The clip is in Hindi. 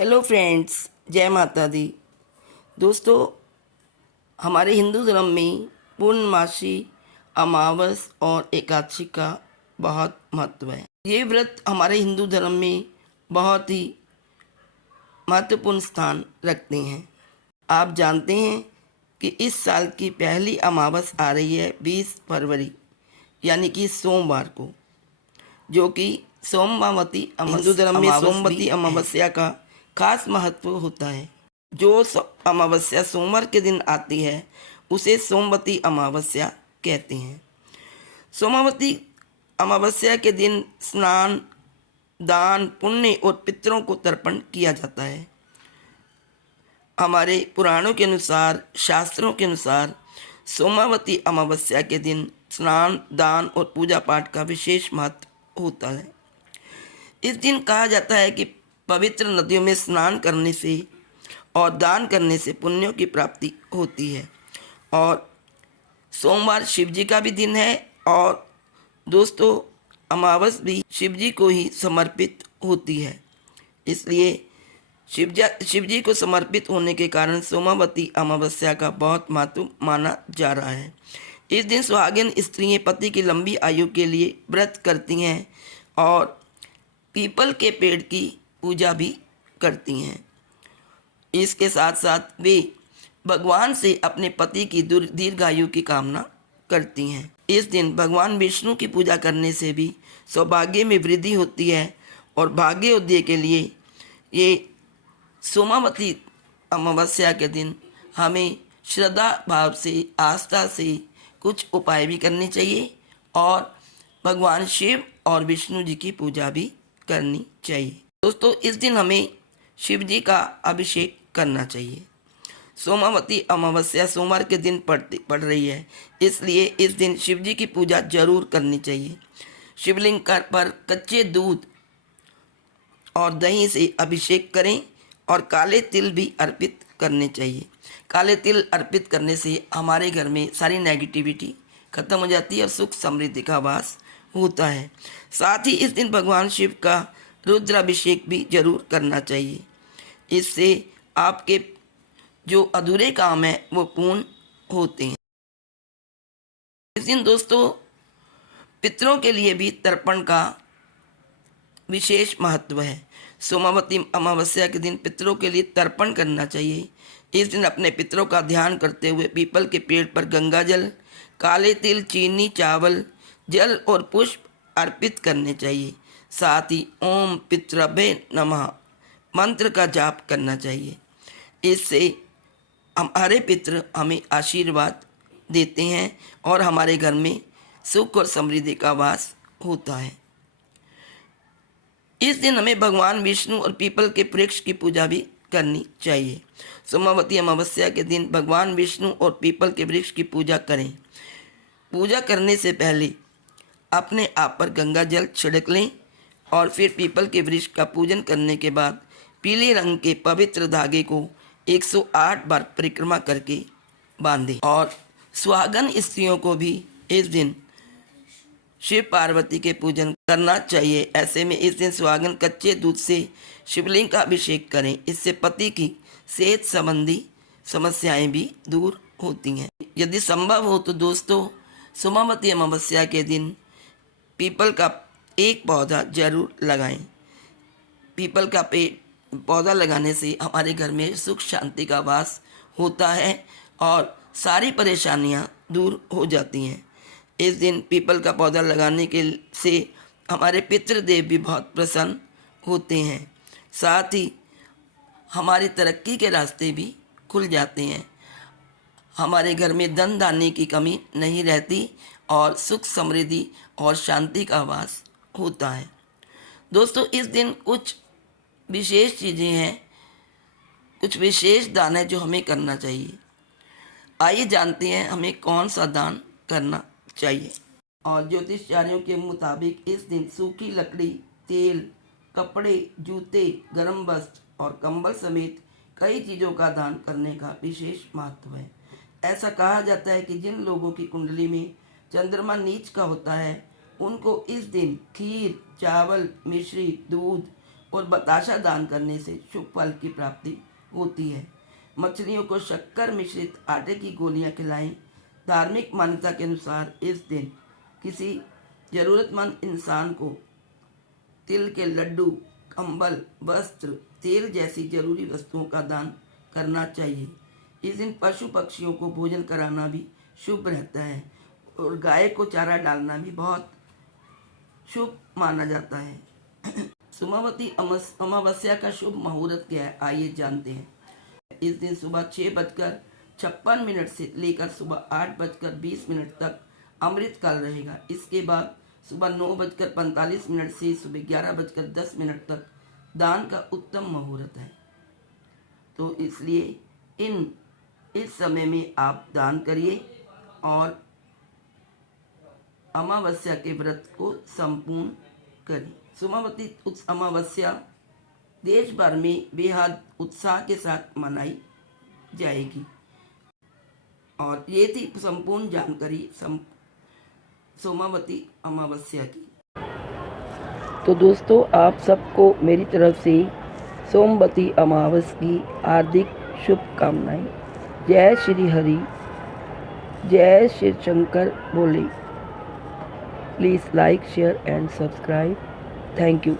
हेलो फ्रेंड्स, जय माता दी। दोस्तों, हमारे हिंदू धर्म में पूर्णमासी, अमावस और एकादशी का बहुत महत्व है। ये व्रत हमारे हिंदू धर्म में बहुत ही महत्वपूर्ण स्थान रखते हैं। आप जानते हैं कि इस साल की पहली अमावस आ रही है 20 फरवरी यानी कि सोमवार को, जो कि सोमवती हिंदू धर्म में सोमवती अमावस्या का खास महत्व होता है। जो अमावस्या सोमवार के दिन आती है उसे सोमवती अमावस्या कहते हैं। सोमवती अमावस्या के दिन स्नान, दान, पुण्य और पितरों को तर्पण किया जाता है। हमारे पुराणों के अनुसार, शास्त्रों के अनुसार सोमवती अमावस्या के दिन स्नान, दान और पूजा पाठ का विशेष महत्व होता है। इस दिन कहा जाता है कि पवित्र नदियों में स्नान करने से और दान करने से पुण्यों की प्राप्ति होती है। और सोमवार शिव जी का भी दिन है और दोस्तों अमावस भी शिव जी को ही समर्पित होती है। इसलिए शिव जी को समर्पित होने के कारण सोमवती अमावस्या का बहुत महत्व माना जा रहा है। इस दिन सुहागिन स्त्रियाँ पति की लंबी आयु के लिए व्रत करती हैं और पीपल के पेड़ की पूजा भी करती हैं। इसके साथ साथ वे भगवान से अपने पति की दीर्घायु की कामना करती हैं। इस दिन भगवान विष्णु की पूजा करने से भी सौभाग्य में वृद्धि होती है और भाग्योदय के लिए ये सोमवती अमावस्या के दिन हमें श्रद्धा भाव से, आस्था से कुछ उपाय भी करने चाहिए और भगवान शिव और विष्णु जी की पूजा भी करनी चाहिए। दोस्तों, इस दिन हमें शिव जी का अभिषेक करना चाहिए। सोमवती अमावस्या सोमवार के दिन पड़ रही है, इसलिए इस दिन शिव जी की पूजा जरूर करनी चाहिए। शिवलिंग पर कच्चे दूध और दही से अभिषेक करें और काले तिल भी अर्पित करने चाहिए। काले तिल अर्पित करने से हमारे घर में सारी नेगेटिविटी खत्म हो जाती है और सुख समृद्धि का वास होता है। साथ ही इस दिन भगवान शिव का रुद्राभिषेक भी जरूर करना चाहिए। इससे आपके जो अधूरे काम है वो पूर्ण होते हैं। इस दिन दोस्तों पितरों के लिए भी तर्पण का विशेष महत्व है। सोमवती अमावस्या के दिन पितरों के लिए तर्पण करना चाहिए। इस दिन अपने पितरों का ध्यान करते हुए पीपल के पेड़ पर गंगा जल, काले तिल, चीनी, चावल, जल और पुष्प अर्पित करने चाहिए। साथ ही ओम पितृभ्ये नमः मंत्र का जाप करना चाहिए। इससे हमारे पितृ हमें आशीर्वाद देते हैं और हमारे घर में सुख और समृद्धि का वास होता है। इस दिन हमें भगवान विष्णु और पीपल के वृक्ष की पूजा भी करनी चाहिए। सोमवती अमावस्या के दिन भगवान विष्णु और पीपल के वृक्ष की पूजा करें। पूजा करने से पहले अपने आप पर गंगा जल छिड़क लें और फिर पीपल के वृक्ष का पूजन करने के बाद पीले रंग के पवित्र धागे को 108 बार परिक्रमा करके बांधें। और सुहागन स्त्रियों को भी इस दिन शिव पार्वती के पूजन करना चाहिए। ऐसे में इस दिन सुहागन कच्चे दूध से शिवलिंग का अभिषेक करें। इससे पति की सेहत संबंधी समस्याएं भी दूर होती हैं। यदि संभव हो तो दोस्तों सोमवती अमावस्या के दिन पीपल का एक पौधा जरूर लगाएं। पीपल का पौधा लगाने से हमारे घर में सुख शांति का वास होता है और सारी परेशानियां दूर हो जाती हैं। इस दिन पीपल का पौधा लगाने के से हमारे पितृदेव भी बहुत प्रसन्न होते हैं। साथ ही हमारी तरक्की के रास्ते भी खुल जाते हैं। हमारे घर में धन धान्य की कमी नहीं रहती और सुख समृद्धि और शांति का वास होता है। दोस्तों, इस दिन कुछ विशेष चीज़ें हैं, कुछ विशेष दान है जो हमें करना चाहिए। आइए जानते हैं हमें कौन सा दान करना चाहिए। और ज्योतिषाचार्यों के मुताबिक इस दिन सूखी लकड़ी, तेल, कपड़े, जूते, गर्म वस्त्र और कंबल समेत कई चीज़ों का दान करने का विशेष महत्व है। ऐसा कहा जाता है कि जिन लोगों की कुंडली में चंद्रमा नीच का होता है उनको इस दिन खीर, चावल, मिश्री, दूध और बताशा दान करने से शुभ फल की प्राप्ति होती है। मछलियों को शक्कर मिश्रित आटे की गोलियां खिलाएं। धार्मिक मान्यता के अनुसार इस दिन किसी जरूरतमंद इंसान को तिल के लड्डू, कंबल, वस्त्र, तेल जैसी जरूरी वस्तुओं का दान करना चाहिए। इस दिन पशु पक्षियों को भोजन कराना भी शुभ रहता है और गाय को चारा डालना भी बहुत शुभ माना जाता है। सोमावती अमावस्या का शुभ मुहूर्त क्या है, आइए जानते हैं। इस दिन सुबह 6:56 से लेकर सुबह 8:20 तक अमृत काल रहेगा। इसके बाद सुबह 9:45 से सुबह 11:10 तक दान का उत्तम मुहूर्त है। तो इसलिए इस समय में आप दान करिए और अमावस्या के व्रत को संपूर्ण करें। सोमावती अमावस्या देश भर में बेहद उत्साह के साथ मनाई जाएगी। और ये थी संपूर्ण जानकारी सोमावती अमावस्या की। तो दोस्तों, आप सबको मेरी तरफ से सोमवती अमावस्या की हार्दिक शुभकामनाएं। जय श्री हरि, जय Shri Shankar Bhole. Please like, share and subscribe. Thank you.